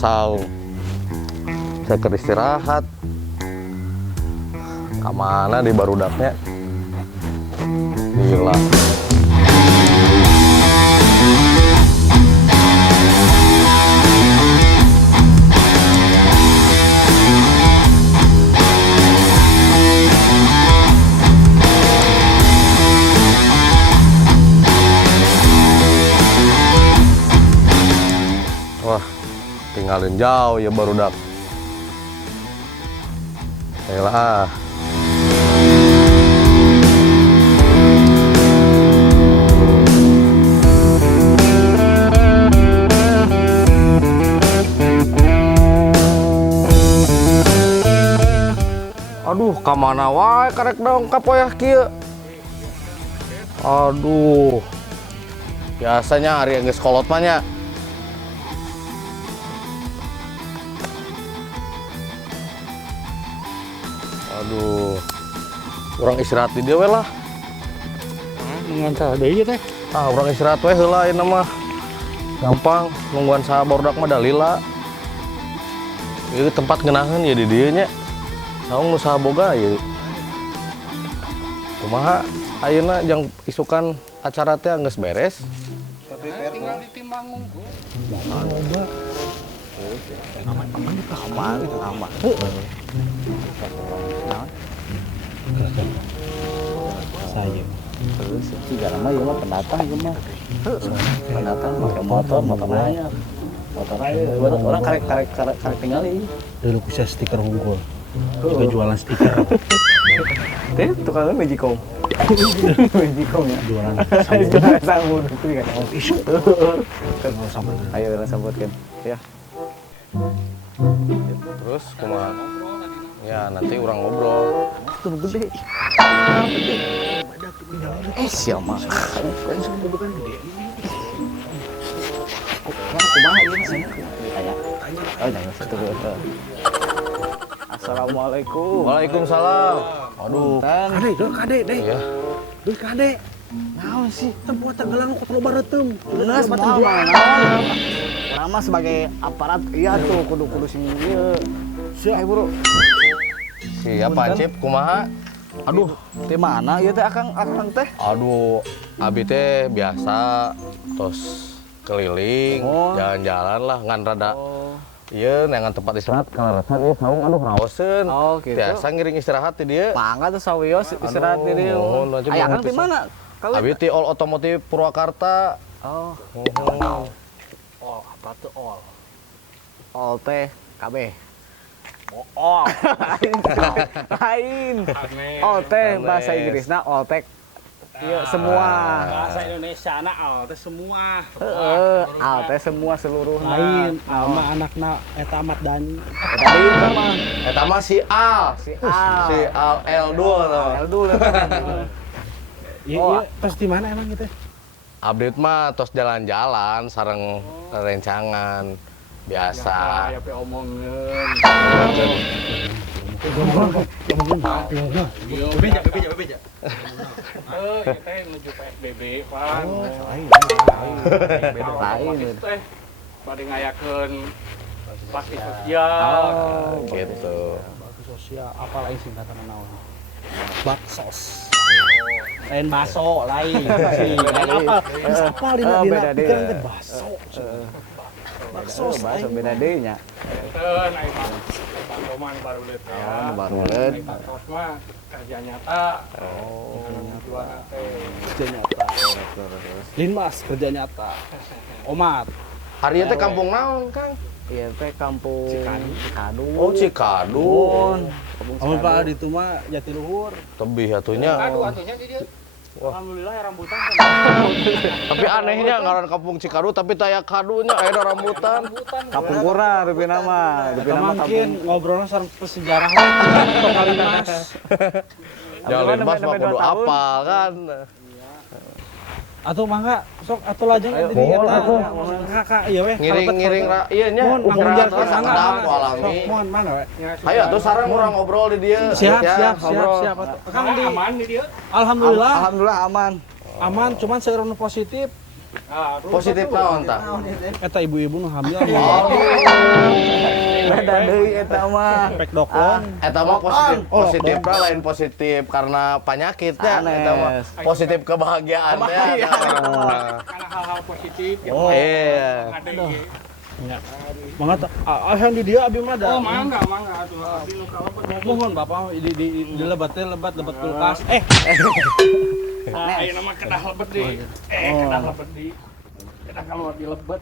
saung. Saya keur istirahat. Kamana di barudaknya? Gila. Wah, tinggalin jauh ya barudak. Ayolah. Aduh, kamana wae karek dong kapoyah kieu. Aduh. Biasanya hari geus kolot mah nya. Aduh. Urang istirahat di dieu we lah. Ngantar deui teh. Urang istirahat we heula ieu mah. Gampang, nungguan saha barudak mah dalila. Ieu tempat ngeunaheun ya di dieu nya. Saung nu saha boga ieu. Kumaha ayeuna jang isukan acara teh geus beres? Tinggal ditimbang ngungku. Aman. Saya. Terus segala mah ieu mah pendatang ieu mah. Pendatang motor aja. Motor aja. Orang karek tinggali. Dulu bisa stiker unggul. Juga jualan stiker. Teh tukangnya Magicom. Magicom ya. Jualan sabun itu kan. isu. Kan sabun. Ayo sambutkan. Ya. Terus kumaha? Ya nanti urang ngobrol. Tuh gede. Siapa mah. Kan sudah bukan gede. Kumaha ieu sih? Tanya. Oh, jangan satu. Assalamualaikum. Waalaikumsalam. Aduh. Kade deh. Iya. Duh kade. Naon sih? Tempat tenggelam kok loba reuteum. Geus moal mah. Urang mah sebagai aparat iya tuh kudu sing ieu. Siap, Bro. Siap Pancip, kumaha? Aduh, teh mana ieu teh akang teh? Aduh, abi teh biasa terus keliling, Oh. jalan-jalan lah ngan rada. Iya, neangan tempat istirahat karena rasa ieu saung aduh raoseun. Oh, gitu. Biasa ngiring istirahat di dieu. Mangga tuh sawios istirahat di dieu. nuhun, aja Aya banget akang di pisan. mana? Kalau Abi ti All Otomotif Purwakarta. oh, Oh, apa tuh all? all teh KB. Oh. Lain. All teh bahasa Inggrisna all teh. Iya, semua. Bahasa Indonesia na all teh semua. Heeh, all teh semua seluruh Lain nama anakna eta Ahmad Dhani. Tadi mah Eta mah si Al. si Al. Si Al Eldul. Eldul. Iya, terus di mana emang gitu? Update mah tos jalan-jalan sareng rencangan biasa. Ya pe omongkeun. Bebeja. Kita menuju PSBB, Pak. Lain. Pada ngayakeun bakti sosial. Oh, Gitu. Bakti sosial, apa lain singkatan naon? Baksos. Lain baso, lain. Lain apa? Geus apa dina beda deh. pikiran teh baso. Baksos bahasa beda deui nya. Enten aing mah pantoman baru lihat. Ya, baru lihat. Baksos mah kerja nyata. Jualan teh. Kerja nyata. Linmas kerja nyata. Omat. Hari teh kampung naon, Kang? Iya teh kampung Cikadun. Oh, Cikadun. Amun Pak Adi itu mah Jatiluhur. Tebih atunya. Atunya di dia. Alhamdulillah ya rambutan. Tapi anehnya ngaran kampung Cikadu tapi taya kadunya aya rambutan. Kampung Kura deui nama. Deui nama Mungkin kampung. ngobrolnya sareng pesejarah we kali Mas. Jalin mas mah kudu apal kan. Atuh mangga sok atuh lajeng di mohon eta. atuh. Kakak ieu we. Ngiring-ngiring ieu nya. Mohon Ukuran mangga terus sadap alami. Mohon mana we? Ayo atuh sareng urang ngobrol di dieu. Siap. ngobrol. Kang di aman di dia. Alhamdulillah Alhamdulillah aman. aman, cuman seueur nu positif Positif naon tah? Eta ibu-ibu nu hamil. Beda deui eta mah. Pek doklon. Eta mah positif, Oh, positifnya lain positif karena penyakitnya, eta mah Sanes. positif kebahagiaan teh. Karena hal-hal positif yang Oh. Iya. ada ieu. Mangga ahan di dia abi mah da. Oh, mangga atuh. Abdi nu kalebet. Mohon Bapak di lebat teh lebat kulkas. Ayeuna mah kedah lebet di. Kedah lebet di. Kedah keluar di lebet.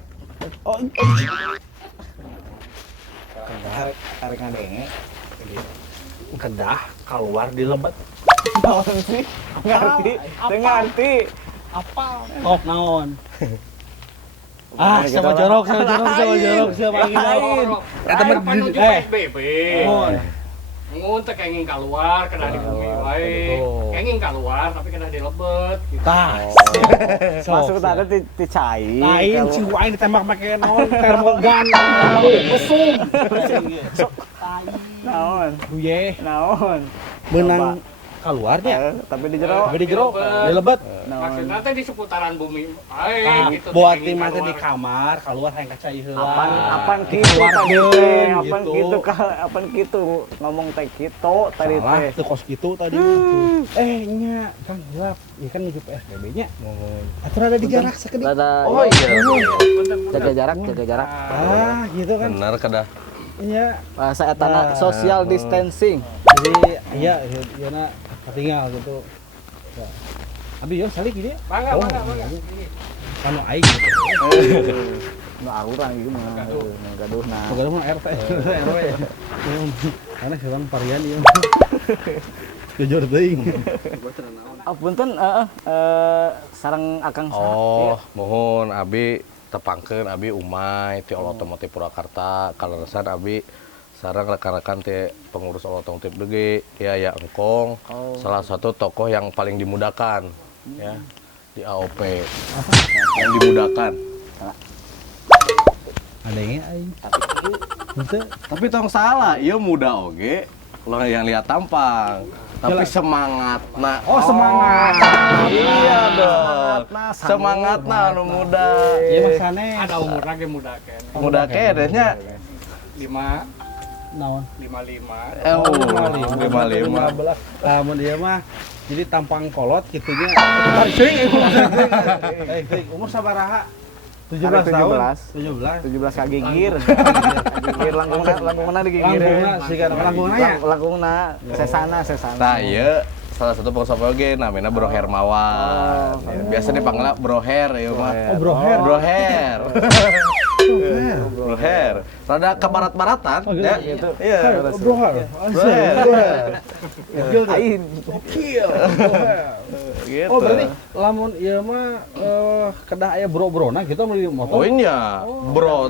Oh, Karek ngadenge. kedah keluar di lebat. Naon sih? Ngerti? Teu ngerti. Apa? Oh, naon? Sama jorok. Eta mah menuju PSBB. Mohon. Mun teh kenging keluar, kedah di bumi wae. betul. Kenging keluar tapi kedah di lebet gitu. Tah. Masuk tadi ti cai. Lain Kalau- cing aing ditembak make naon termogan. Mesum. Naon? Buye. Naon? Menang keluarnya. Tapi di jero. Tapi di jero, di lebat. Naon? Maksudna teh di seputaran bumi. Nah, Gitu. buat kenging tim teh di keluar. kamar, keluar hayang kaca ieu heula. Apan kitu tadi teh, apan gitu. kitu apan kitu ngomong teh kitu tadi Salah, teh. teu kos kitu tadi. Nya, Kang jawab. Ieu kan nuju PSBB-nya. Atuh ada di jarak sakedik. Oh iya. Jaga jarak, jaga jarak. Gitu kan. Bener kedah. Iya. Bahasa etana social distancing. Jadi iya tinggal gitu. Ya. Abi yo salik ieu. Mangga. Kanu aing gitu. Nu aurang ieu mah. Gaduhna. Pokoknya mah RT. RW. Karena sekarang varian ieu. Jujur teuing. Punten sareng Akang Oh, mohon abi tepangkeun abi umay ti otomotif Purwakarta kaleresan abi sareng rekan-rekan ti pengurus otomotif DG ya engkong salah satu tokoh yang paling dimudahkan ya di AOP yang dimudahkan Ada yang aing. Henteu. tapi tong salah iya muda oge lo yang lihat tampang tapi semangat nah semangat. iya dong semangat nah anu muda Ieu mah sanes. Ada umurna ge muda kan. muda kedenya 55. Naon? 55 Lamun dia mah jadi tampang kolot gitunya. Tarik seuing umur sabaraha? 17 tahun. 17. 17 kagigir. Kagigir langkungna digigir. Langgungna siga langgungna ya. Langkungna sesana. nah iya salah satu pengusaha oge namanya Bro Hermawan biasa dipanggil Bro Her ya mah Oh, Bro Her. Bro Her Bro Her rada ke barat-baratan Oh, gitu. ya Gitu. iya Bro Her. Bro Her Ain. Gokil. gitu Oh, berarti lamun ieu mah kedah aya bro-brona gitu meuli motor. oh iya bro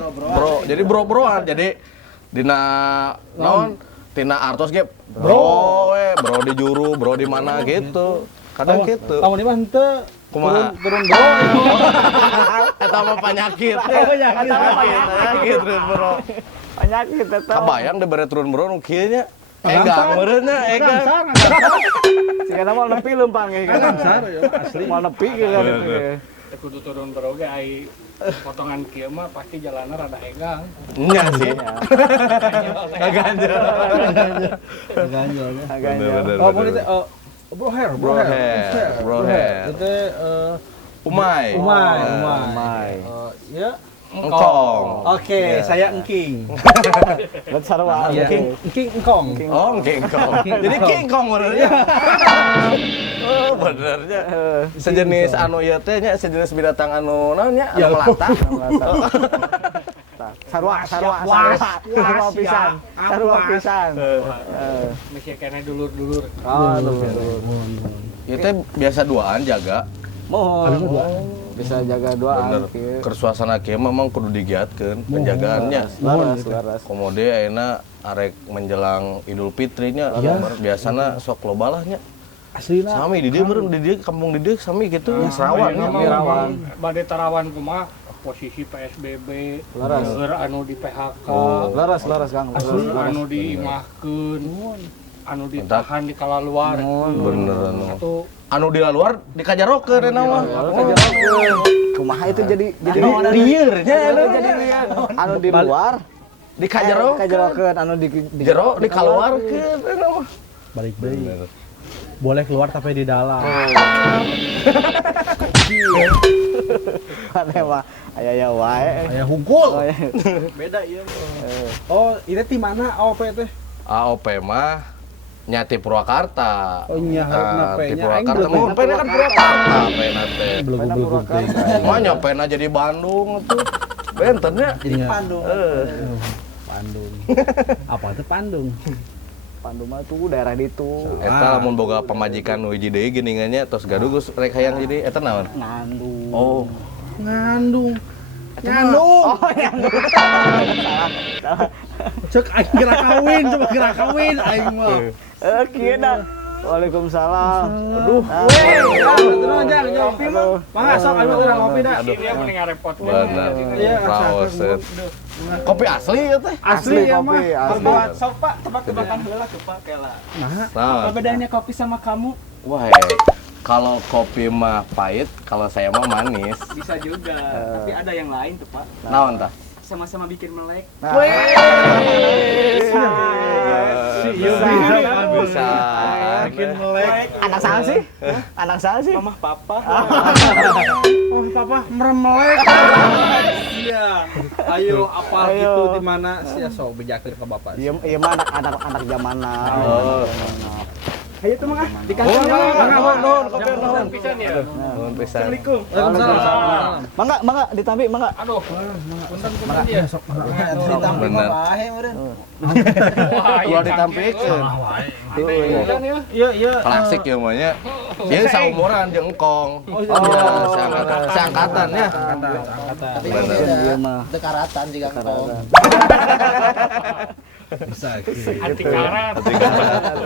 jadi bro-broan jadi dina naon tina artos ge bro di juru bro di mana gitu kadang gitu Lamun ieu mah henteu Kumaha? turun bro. eta mah penyakit penyakit bro Penyakit eta. kabayang dibere turun bro nu kieu nya egang meureunna egang Sigana mau nepi leumpang ge kan. Sar ya asli. Mau nepi ge kan itu. Teu kudu turun beroge ai potongan kieu mah pasti jalanna rada egang. nya sih ganjel Ganjel ya. Agaknya. Oh, mau itu Bro Her. Itu umay Umay. ya. engkong Oke, saya engking. Bet sarua. Iya. Engking engkong. oh engkong jadi kingkong benernya oh benernya sejenis anu ieu teh nya sejenis binatang anu naon nya anu melata Sarua Was, pisan. Sarua pisan. Masih kene dulur-dulur. ieu teh biasa duaan jaga Mohon. Bisa jaga doa. bener keur suasana kieu memang kudu digiatkeun penjagaannya Laras. komode ayeuna arek menjelang Idul Fitrinya biasana sok lobalahnya Aslina. sami di dieu meureun di dieu kampung di dieu sami gitu rawan Rawan. Bade tarawan kumaha posisi PSBB, Laras. keur anu di PHK, Laras Kang. anu diimahkeun, anu ditahan di kala luar. bener anu Atuh anu di luar dikajarokeun eta mah kumaha itu jadi liurnya jadi liar. Anu di luar di kajero kajerokeun anu di jero di kaluarkeun mah Balik deui. Boleh keluar tapi di dalam. Aneh mah aya wae. Aya hungkul. Oh, iya. Beda ieu. Oh, ini ti mana AOP teh? AOP mah nyati Purwakarta. Oh nya hareup Di nya. Purwakarta mun pena kan Purwakarta pena teh. Belum Manya pena jadi Bandung tuh. Bentennya Jadi Pandung. Pandung. Apa itu Pandung? Pandung mah tuh daerah ditu. eta lamun boga pamajikan nu hiji deui geuningannya tos gaduh geus rek hayang jadi eta naon? Ngandung. Oh, Ngandung. Ngandung. Oh, ngandung. Cek aing gerak kawin aing mah. Kieu dah. Waalaikumsalam. Aduh. Tenang aja, kopi mah. Mangga sok ayo kita ngopi dah. Ini yang mending repot. bener. Iya, Raoset. Kopi asli ya teh. Asli ya mah. kopi, asli. Berbuat Sok Pak, tebak-tebakan heula tuh Pak kela. nah. Nah, Bedanya kopi sama kamu? wah, kalau kopi mah pahit, kalau saya mah manis. Bisa juga, tapi ada yang lain tuh Pak. Naon tah? Sama-sama bikin melek. Bisa. Makin melek. Anak saha sih? Anak saha sih? Mamah papa. Oh, papa meremelek. Iya. Ayo apal Ayo. itu di mana sih so bejakir ke bapak. Iya mah anak zaman now. Oh. Ayo tuh mah di Oh, nuhun, kopi Jangan pisan ya. nuhun pisan. Assalamualaikum. Waalaikumsalam. Mangga ditambi mangga. Aduh. Punten dia. Bener. Wah, Kalau ditampikeun. Iya. Klasik ya namanya. Dia saumuran jeung engkong. Oh, Iya, seangkatan ya. Angkatan. Bener. Iya mah. Dekaratan juga engkong. Bisa. Anti karat.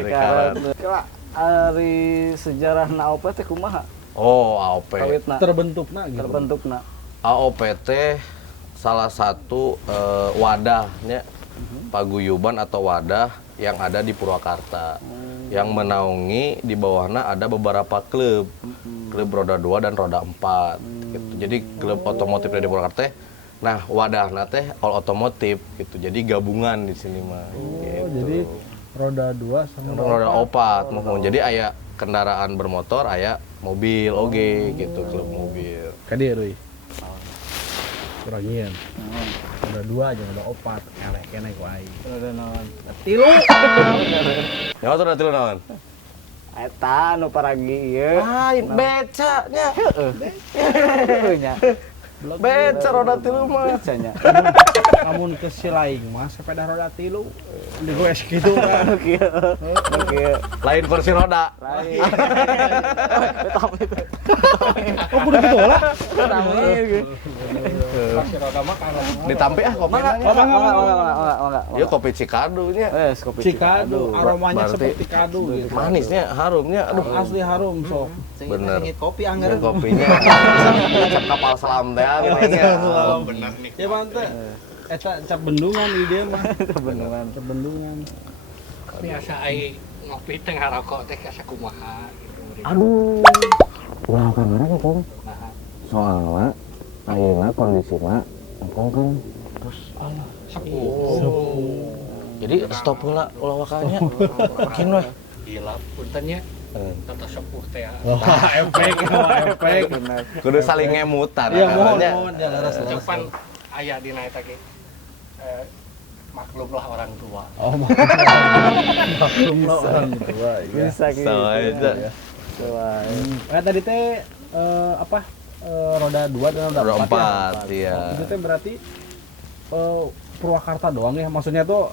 Karat. Kira ari sejarah AOP teh kumaha? Oh, AOP. Kawitna Terbentukna gitu. terbentukna. AOP teh salah satu wadahnya paguyuban atau wadah yang ada di Purwakarta. Yang menaungi di bawahnya ada beberapa klub. Klub roda 2 dan roda 4 gitu. Jadi klub otomotif di Purwakarta. Nah, wadahna teh all otomotif gitu. Jadi gabungan di sini mah. Oh, jadi roda 2 sama roda 4 mohon. Jadi aya kendaraan bermotor, aya mobil oge gitu, klub mobil. Kadi euy. Kurangieun. Roda 2 aja roda 4 eleh keneh ku aing. Roda naon? Tilu. Ya tuh udah naon? Eta nu paragi ieu. Lain becanya. Heeh nya. Beca roda 3 mah. Becanya. Namun ke Silaing mah sepeda roda 3 digoes gitu kan. Kieu. Kieu. Lain kursi roda. Lain. Oh, kudu gitu lah. Masih roda mah kalah. Ditampi kopi Mangga, mangga. Ya kopi Cikadu nya. Kopi Cikadu, aromanya Berarti- seperti kadu gitu. Manisnya, harumnya. Aduh, Asli harum sok. bener. Kopi Ya, anggar. kopinya. Cap kapal selam teh gini. Bener nih. Ya mantep. Eta cap bendungan di dia mah. beneran. Cap bendungan. Biasa ai ngopi teh ngarokok teh kasa kumaha gitu. Aduh. Ulah kan marah kong. Nah, Soalnya ayeuna kondisina engkong kan terus sepuh. jadi stop heula ulah wakanya. Makin weh. Gila puntennya. Tata sepuh teh. Wah, efek. Kudu saling ngemutan. Iya, mohon namanya. ya laras. Cepan aya dina eta ge. Maklumlah orang tua. Oh, maklum lah orang tua. Iya. Bisa gitu. So, itu. Tadi teh apa? Roda 2 dan roda Roda 4 ya. 4, iya. Itu teh berarti Purwakarta doang ya. Maksudnya tuh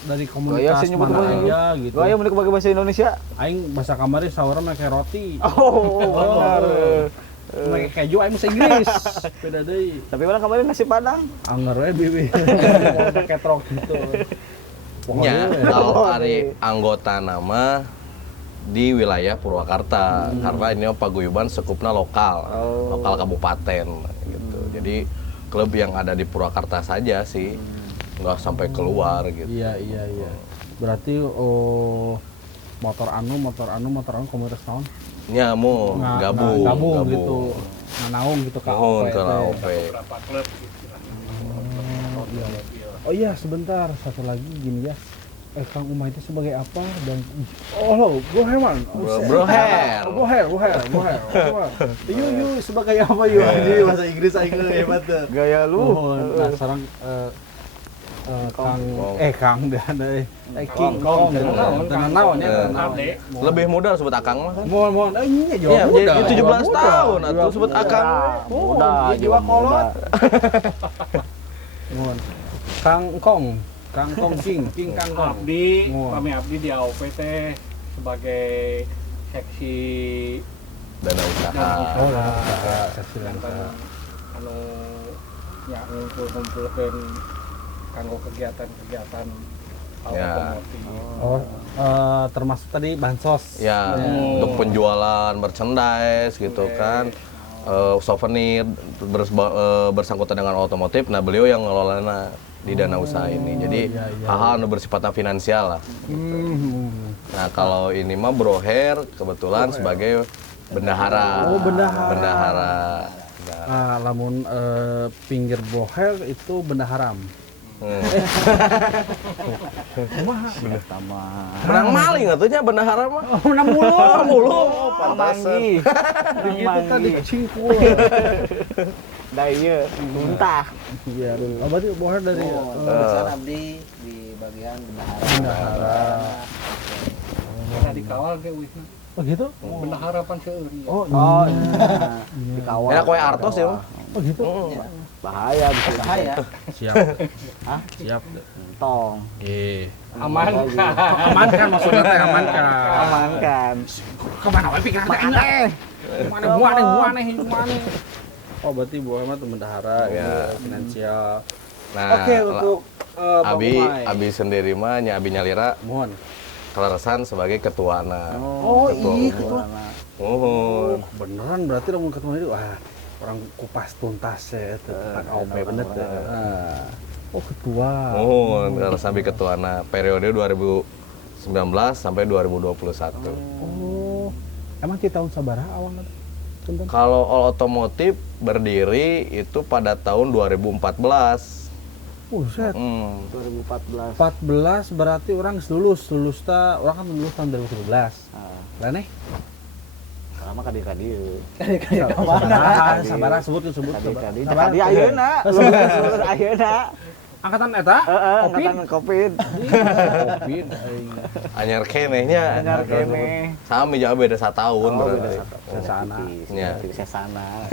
dari komunitas sih mana nyebut-nyebut. aja gitu. Gua aya mun pakai bahasa Indonesia. Aing bahasa kamari saurna make roti. Oh, benar. Make keju aing bahasa Inggris. Beda deui. Tapi orang kemarin nasi padang. Anger we bibi. Pakai trok gitu. Nya, kalau ari anggota nama di wilayah Purwakarta karena ini paguyuban sekupna lokal, lokal kabupaten gitu. Jadi klub yang ada di Purwakarta saja sih, nggak sampai keluar gitu. Iya. Berarti motor anu komunitas tahun Nya mau gabung gitu. nanaung gitu ka Nuhun OP ke teh. OP. Beberapa klub gitu. Oh iya, sebentar, satu lagi gini ya. Kang Umah itu sebagai apa dan oh Bro Herman. Bro Her. Yu sebagai apa yu? Anjir bahasa Inggris aing hebat tuh. Gaya lu. Nah, sekarang Kang Kang dan King Kong. dan naonnya. Ade. Lebih muda sebut Akang mah kan. Mohon iya Iya, muda. jadi 17 tahun atuh sebut Akang. Muda, jiwa kolot. muda. Mohon. Kang Kong King Kang Kong. Abdi, Oh. kami abdi di AOP teh sebagai seksi Dana usaha. Oh lah, seksi langka. anu ya ngumpul-ngumpulkeun kanggo kegiatan-kegiatan Ya. otomotif. Oh, termasuk tadi bansos. Ya, untuk penjualan merchandise gitu kan. Souvenir bersangkutan dengan otomotif. Nah, beliau yang ngelolana di dana usaha ini. Jadi hal-hal anu bersifatnya finansial lah. Nah, kalau ini mah Bro Her kebetulan sebagai bendahara. Oh, bendahara. Bendahara. Ah, lamun pinggir boher itu benda haram. Pertama. Perang maling atunya bendahara mah. Oh, mulu. Manggi. Begitu tadi cingkul. Da ieu muntah. Iya. Oh, berarti boher dari Pesan abdi di bagian bendahara. bendahara. Karena dikawal ge wihna. Oh gitu? Benda harapan seueur. Oh, Oh, iya. Dikawal. Ya kowe artos ya mah. oh gitu. Bahaya bisa bahaya. Siap. Hah? Siap. Tong. Aman kan? Amankan maksudnya teh amankan. Amankan. Kemana wae pikiran teh enggak? Mana nih. Oh, berarti boher mah bendahara Ya. finansial. Nah, Oke, untuk Bang Abi Umay. sendiri mah nya Abi nyalira Mohon. kelarasan sebagai ketuana. Oh, iya ketua. Nuhun. Beneran berarti lamun ketemu itu wah orang kupas tuntas ya tentang AOP bener tuh. Oh ketua. Nuhun, kelarasan Abi ketuana periode 2019 sampai 2021. Oh, emang di tahun sabaraha awalnya? Punten. Kalau all otomotif berdiri itu pada tahun 2014. Buset. 2014. 14 berarti orang lulus orang kan lulus tahun 2017. Lah nih. Lama kadi-kadi. Sabaraha sebut. Kadi-kadi. Sabaraha. Kadi ayeuna. Lulus ayeuna. Angkatan eta? Angkatan Covid. Covid. Anyar kenehnya. Dengar kene. Sami juga beda 1 tahun berarti. Sesana. Ya. Sesana.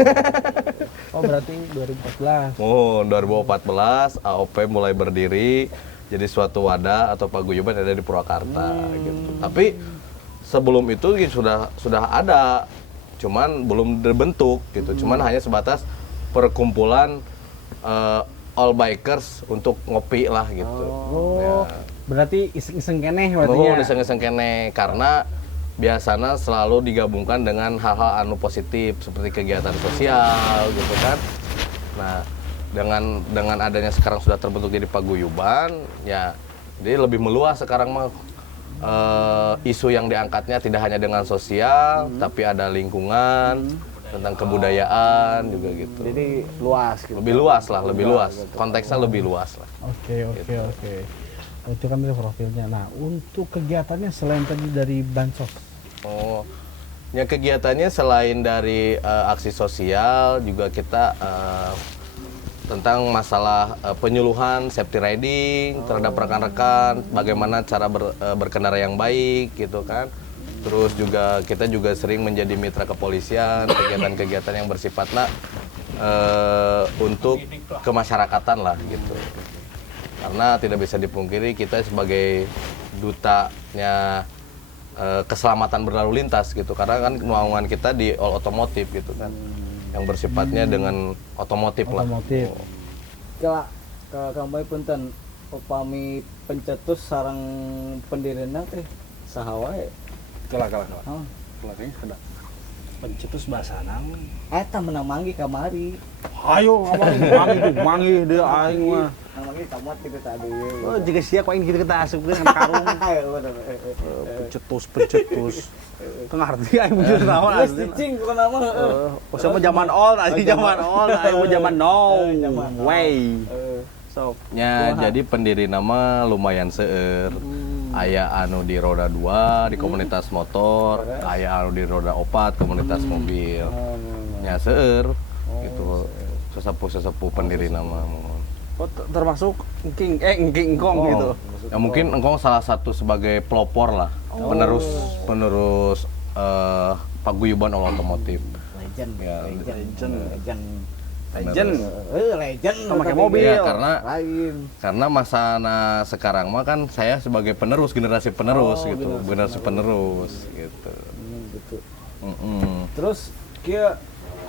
Oh berarti 2014. Nuhun, 2014 AOP mulai berdiri jadi suatu wadah atau paguyuban yang ada di Purwakarta gitu. Tapi sebelum itu sudah ada, cuman belum terbentuk gitu. Cuman hanya sebatas perkumpulan all bikers untuk ngopi lah gitu. Oh, berarti iseng-iseng keneh berarti Nuhun ya? iseng-iseng kene karena biasanya selalu digabungkan dengan hal-hal anu positif seperti kegiatan sosial gitu kan. Nah, dengan adanya sekarang sudah terbentuk jadi paguyuban, ya jadi lebih meluas sekarang mah isu yang diangkatnya tidak hanya dengan sosial, tapi ada lingkungan, tentang kebudayaan juga gitu. Jadi luas gitu. Lebih luas lah, lebih luas. Konteksnya lebih luas lah. Oke. Oh, itu kan profilnya. Nah, untuk kegiatannya selain tadi dari bansos. Oh, ya kegiatannya selain dari aksi sosial juga kita tentang masalah penyuluhan safety riding terhadap rekan-rekan, bagaimana cara berkendara yang baik gitu kan. Terus juga kita juga sering menjadi mitra kepolisian, kegiatan-kegiatan yang bersifatnya untuk kemasyarakatan lah gitu. Karena tidak bisa dipungkiri kita sebagai dutanya keselamatan berlalu lintas gitu. Karena kan kemauan kita di all otomotif gitu kan, yang bersifatnya dengan otomotif lah. Otomotif. Kala Kang Bay punten upami pencetus sareng pendirina teh saha wae. Kalah. Oh. Kelakanya sudah. Pencetus bahasa nang. Eta menang manggi kamari. Ayo mangi dia aing mah. Menang manggi kamot gitu tadi. Oh, jika sia ku aing kitu kita asupkeun kana karung. Pencetus. Tengah arti aing mun naon Geus asli. cicing bukan nama. Oh, sama zaman old, aing zaman old, aing mah zaman now. Way. So, Ya, jadi pendiri nama lumayan seueur. Aya anu di roda 2 di komunitas motor, aya anu di roda 4 komunitas mobil. Ya seueur gitu. Sesepuh pendiri nama. oh, termasuk engking engkong gitu. Ya mungkin engkong salah satu sebagai pelopor lah, penerus paguyuban otomotif. Legend. Ya, Legend. Pakai mobil. Ya, Lain. karena masana sekarang mah kan saya sebagai penerus, generasi penerus gitu, generasi penerus gitu. Gitu. Mm-mm. Terus kieu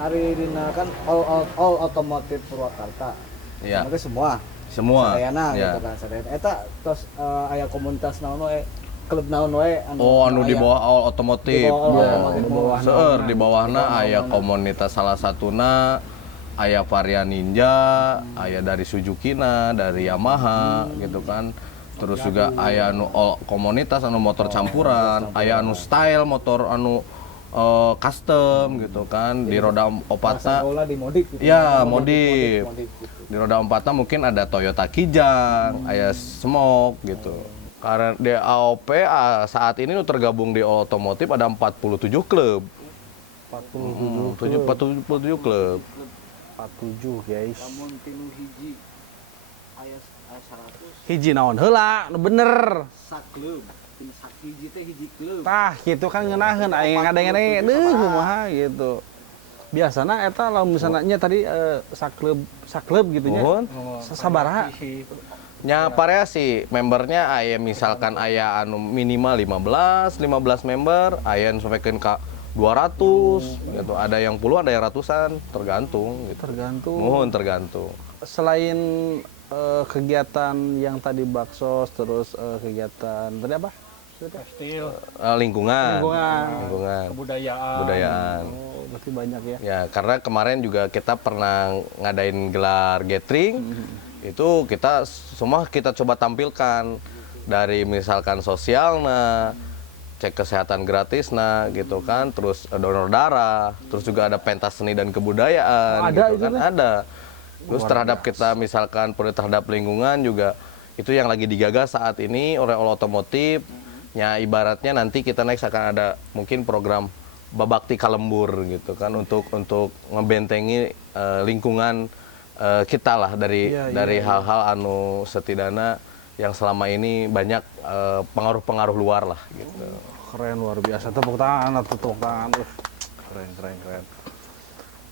ari dina kan all otomotif Purwakarta. Iya. Maka semua. Semua. Sadayana Ya. gitu kan sadayana. Eta terus aya komunitas naon we, klub naon we Anu di bawah all otomotif. Di bawah Ya. otomotif. Di bawah Seueur di bawahna aya komunitas salah satuna aya Varia Ninja, aya dari Suzuki-na, dari Yamaha gitu kan. Terus juga aya anu komunitas anu motor campuran, aya anu style motor anu custom gitu kan. Di roda 4-na Olah di modif gitu. ya modif. gitu. Di roda 4-na mungkin ada Toyota Kijang, aya Smoke gitu. Karena di AOP saat ini tergabung di otomotif ada 47 klub. 47 klub. 47 guys. Lamun tinu hiji aya 100 Hiji naon heula, nu bener. saklub. Tinu sak hiji teh hiji klub. Tah kitu kan ngeunaheun aya ngadenge deui kumaha gitu. Biasana eta lamun misalnya nya tadi saklub gitu nya. Nuhun. Sabaraha? Nya variasi membernya aya misalkan aya anu minimal 15 member, aya anu sampaikeun ka 200 gitu. Ada yang puluhan, ada yang ratusan, tergantung gitu. Tergantung. Mohon tergantung. Selain kegiatan yang tadi baksos, terus kegiatan tadi apa? tekstil, Lingkungan. Lingkungan. kebudayaan. Oh, berarti banyak ya. Ya, karena kemarin juga kita pernah ngadain gelar gathering. Itu kita semua kita coba tampilkan dari misalkan sosialna, cek kesehatan gratis gitu kan, terus donor darah, terus juga ada pentas seni dan kebudayaan Ada gitu itu kan, kan? ada. Terus terhadap kita misalkan terhadap lingkungan juga itu yang lagi digagas saat ini oleh otomotif. Ya ibaratnya nanti kita next akan ada mungkin program Babakti Kalembur gitu kan untuk ngebentengi lingkungan kita lah dari hal-hal anu setidaknya yang selama ini banyak pengaruh-pengaruh luar lah gitu. Keren luar biasa. Tepuk tangan. Keren.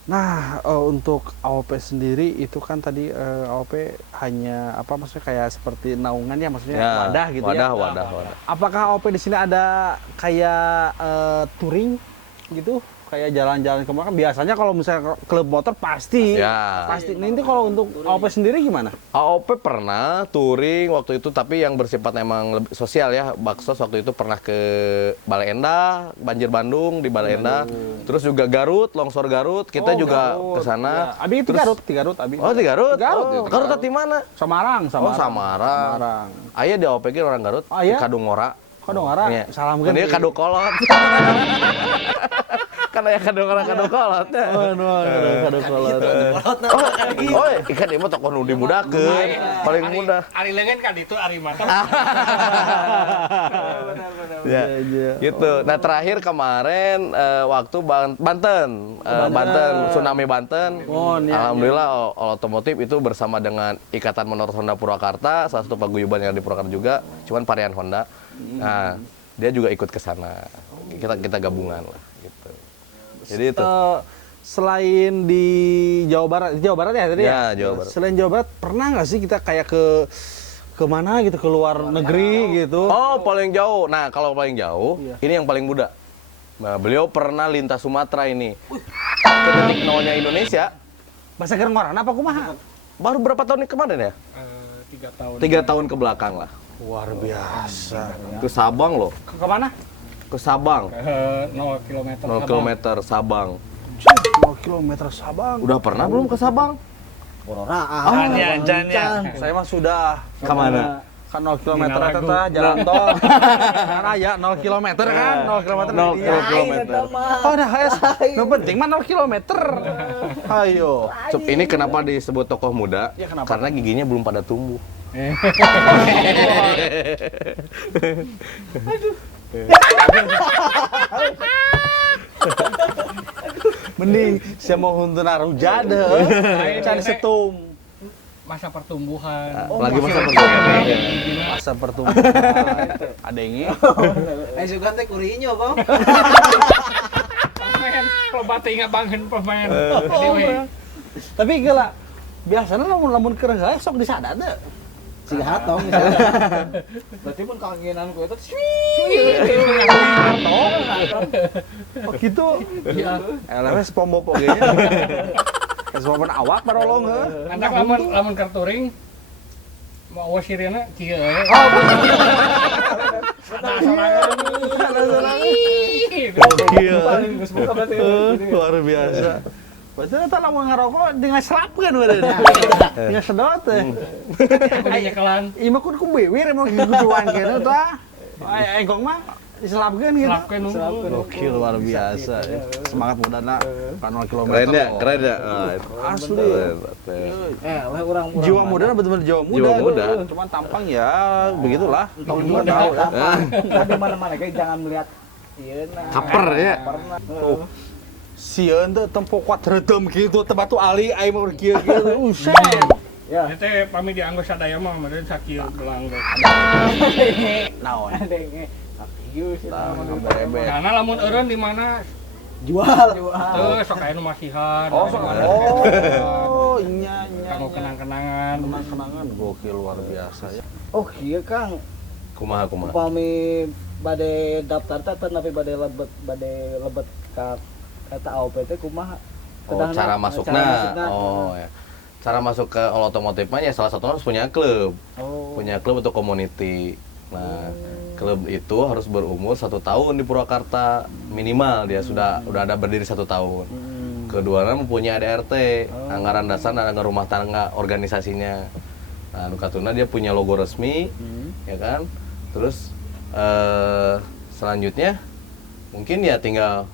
Nah, untuk AOP sendiri itu kan tadi AOP hanya apa maksudnya kayak seperti naungan ya maksudnya Ya, wadah gitu ya. wadah. Apakah AOP di sini ada kayak touring gitu? Kayak jalan-jalan kemana? Biasanya kalau misalnya klub motor pasti. Ya. Pasti. Nah, ini kalau untuk AOP sendiri gimana? AOP pernah touring waktu itu tapi yang bersifat emang lebih sosial ya. Baksos waktu itu pernah ke Bale Endah, banjir Bandung di Bale Endah. Terus juga Garut, longsor Garut, kita juga ke sana. Ya. Abi itu Garut, Abi. Oh, di Garut? Garut. Garut di mana? Samarang. Oh, Samarang. Aya di AOP ge orang Garut, Oh, di iya? Kadungora. Kadungora. Iya. Salam Dia kadu kolot. Karena ya Kadungora kadu kolot. Kado kolot. Oh, ikan ieu mah tokoh nu dimudakeun, paling mudah. Ari leungeun kan itu ari mata. Ya, gitu. Nah terakhir kemarin waktu Banten, tsunami Banten. Alhamdulillah otomotif itu bersama dengan Ikatan Motor Honda Purwakarta, salah satu paguyuban yang di Purwakarta juga, cuman varian Honda. Nah dia juga ikut ke sana. Kita gabungan lah, gitu. Jadi itu. Selain di Jawa Barat ya tadi Ya, Jawa Barat. Selain Jawa Barat pernah nggak sih kita kayak ke mana gitu, ke luar negeri gitu? Oh paling jauh. Nah kalau paling jauh, ini yang paling muda. Nah beliau pernah lintas Sumatera ini. Ke detik nolnya Indonesia. Bahasa Gerenggoran apa kumaha? Baru berapa tahun kemarin ya? 3 tahun. 3 tahun ke belakang lah. Luar biasa. Itu Sabang loh. Ke mana? ke Sabang. Ke 0 km. 0 km Sabang. 0 km Sabang. Udah pernah belum ke Sabang? Bororaan. Jangan. Saya mah sudah. Kemana? Kan 0 km Minaragu. eta jalan tol. Raya 0 km kan, 0 km. 0 kilometer. Oh, dah es. Nu penting mah 0 km. Ayo. Sup, ini kenapa disebut tokoh muda? Ya, kenapa? Karena giginya belum pada tumbuh. Mending saya mau huntun arujada. Can setum. Masa pertumbuhan. Lagi masa pertumbuhan. Masa pertumbuhan. Ada yang ini. Ayo sugan teh kurinyo, Bang. Pemain, loba teh ingat bangen pemain. Tapi gila, biasanya lamun keur gawe sok disada teh. Siga hatong misalnya. Berarti pun kangenan ku eta Oh gitu. Iya. LRS pombo poge. Kesopan awak parolong heuh. Anak lamun karturing mau wasirina kieu. Luar biasa. Berarti eta lamun ngarokok dengan serapkeun we. Dengan sedot teh. Kulinya kelan. Ieu mah kudu bewir emang kuduan kene tah. Engkong mah diselapkeun gitu. Selapkeun. Oke, luar biasa. Semangat mudana kan 0 km. Keren ya, keren ya. Ah, itu. Asli. we urang Jiwa muda betul-betul jiwa muda. Jiwa muda. Cuman tampang ya begitulah. Tahun juga tahu tahu ya. ya. Di mana-mana kayak jangan melihat ieu nah. Caper ya. Tuh. Sieun teh tempo kuat redem gitu teh batu ali aya mah kieu kieu. Uset. Ya. Itu pami dianggo sadaya mah meureun sakieu gelang. Naon? Kieu sih Bebek. Karena lamun eureun di mana jual. teu sok aya nu masihan. Oh, sok aya nu oh, nya kanggo kenang-kenangan. kenangan gokil luar biasa ya. Oh kieu Kang, Kumaha. upami bade daftar teh tapi bade lebet ka eta AOP teh kumaha? Oh, cara masukna. Oh, ya. Cara masuk ke all otomotif mah ya salah satunya harus punya klub. Oh. Punya klub atau community. Nah, klub itu harus berumur 1 tahun di Purwakarta minimal dia sudah ada berdiri 1 tahun. Keduanya mempunyai ADRT, anggaran dasar dan anggaran rumah tangga organisasinya. Nah, Nukatuna dia punya logo resmi, ya kan. Terus selanjutnya mungkin ya tinggal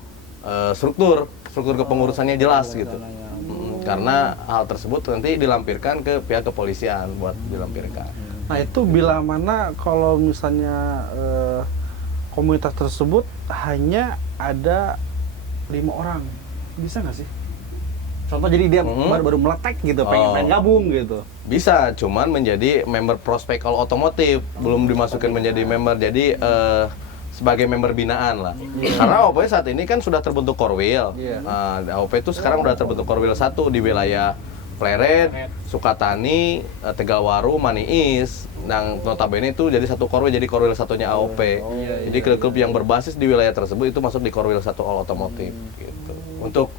struktur kepengurusannya jelas gitu. Karena hal tersebut nanti dilampirkan ke pihak kepolisian buat dilampirkan. Nah itu bila mana kalau misalnya komunitas tersebut hanya ada 5 orang, bisa nggak sih? Contoh jadi dia baru meletek gitu, pengen gabung gitu. Bisa, cuman menjadi member prospek kalau otomotif, belum dimasukkan menjadi member, jadi sebagai member binaan lah. Karena AOP saat ini kan sudah terbentuk Korwil. AOP itu sekarang udah terbentuk Korwil 1 di wilayah Pleret, Sukatani, Tegalwaru, Maniis. Yang notabene itu jadi satu Korwil, jadi Korwil satunya AOP. Jadi klub-klub yang berbasis di wilayah tersebut itu masuk di Korwil 1 All Otomotif gitu. Untuk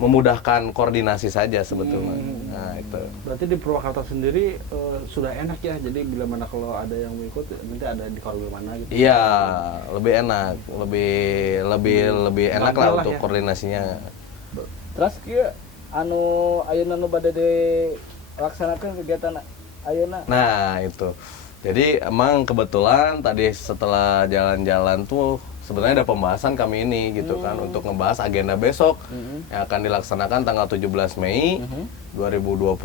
memudahkan koordinasi saja sebetulnya. Nah, itu. Berarti di Purwakarta sendiri sudah enak ya. Jadi bila mana kalau ada yang mau ikut nanti ada di Korwil mana gitu. Iya, lebih enak, lebih enak lah untuk ya. koordinasinya. Terus kieu anu ayeuna nu bade dilaksanakeun kegiatan ayeuna. Nah, itu. Jadi emang kebetulan tadi setelah jalan-jalan tuh sebenarnya ada pembahasan kami ini gitu kan untuk ngebahas agenda besok yang akan dilaksanakan tanggal 17 Mei 2020.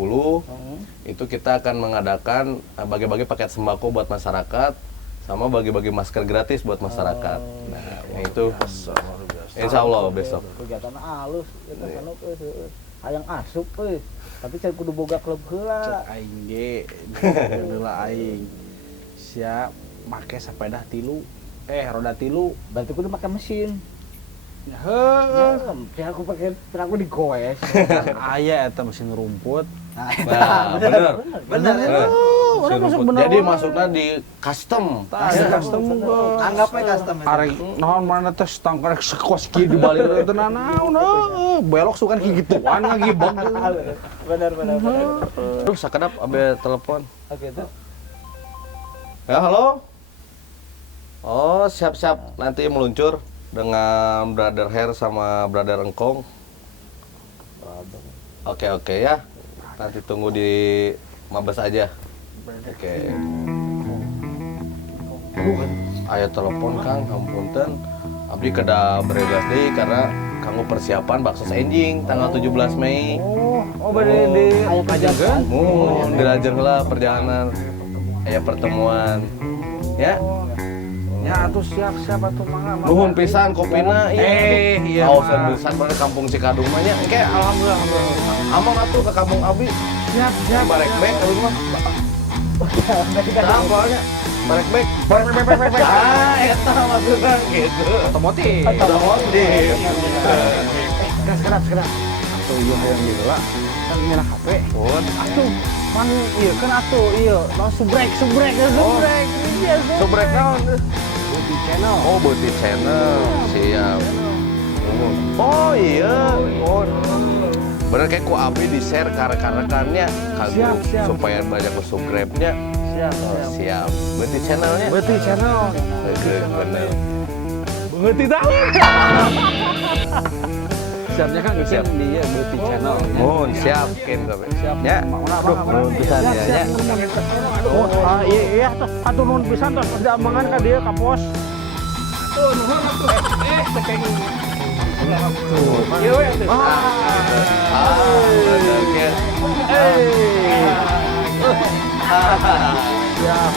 Itu kita akan mengadakan bagi-bagi paket sembako buat masyarakat sama bagi-bagi masker gratis buat masyarakat. Nah, itu insya Allah besok. Kegiatan alus eta kana hayang asup euy. Tapi cai kudu boga klub heula. Aing ge, heula aing. Siap make sepeda tilu. Roda tilu. Berarti kudu pakai mesin. Heuh. Ya aku pakai aku digoes. Aya eta mesin rumput. Nah, bener. Orang masuk bener. Jadi masuknya di custom. Custom Anggapnya custom. Arek naon mana teh stang karek sekos kieu di balik teh naon belok sukan kieu gituan ngagibok. Benar. Aduh, sakedap abe telepon. Oke tuh. Ya, halo. Oh, siap-siap nanti meluncur dengan Brother Hair sama Brother Engkong. Oke ya. Nanti tunggu di Mabes aja. Oke. Ayo telepon Kang, Punten. Abdi kada beregas deui karena kanggo persiapan bakso enjing tanggal 17 Mei. Oh bade di ajakan. Mun dilajeng lah perjalanan aya pertemuan. Ya. Ya atuh siap atuh mangga. Nuhun pisan kopina iya. Aosan pisan pada kampung Cikadung mah nya. Engke alhamdulillah. Aman atuh ke kampung Abi. Siap. Barek bek abis mah. Sampelnya. Barek bek. Eta maksudna gitu. Otomotif. Otomotif. Gas. Atuh ieu hayang heula. Kan nyerah HP. Pun. Atuh man ieu kan atuh ieu. No subrek. Iya, Subrek naon? Boti channel. Oh, Boti Channel. Siap. Oh iya. Oh. Bener kayak ku Abi di-share ke rekan-rekannya kagum Siap. supaya banyak subscribe-nya. Siap. Boti Channelnya. Boti channel. Bener. Beuti tahu. Siapnya kan siap dia Boti channel. Mohon siap kin Siap. Ya. Duh, nuhun pisan ya nya. Oh, iya tuh, atuh nuhun pisan tos ada amangan ka dieu ka pos. Iya we. Bener kan. Siap.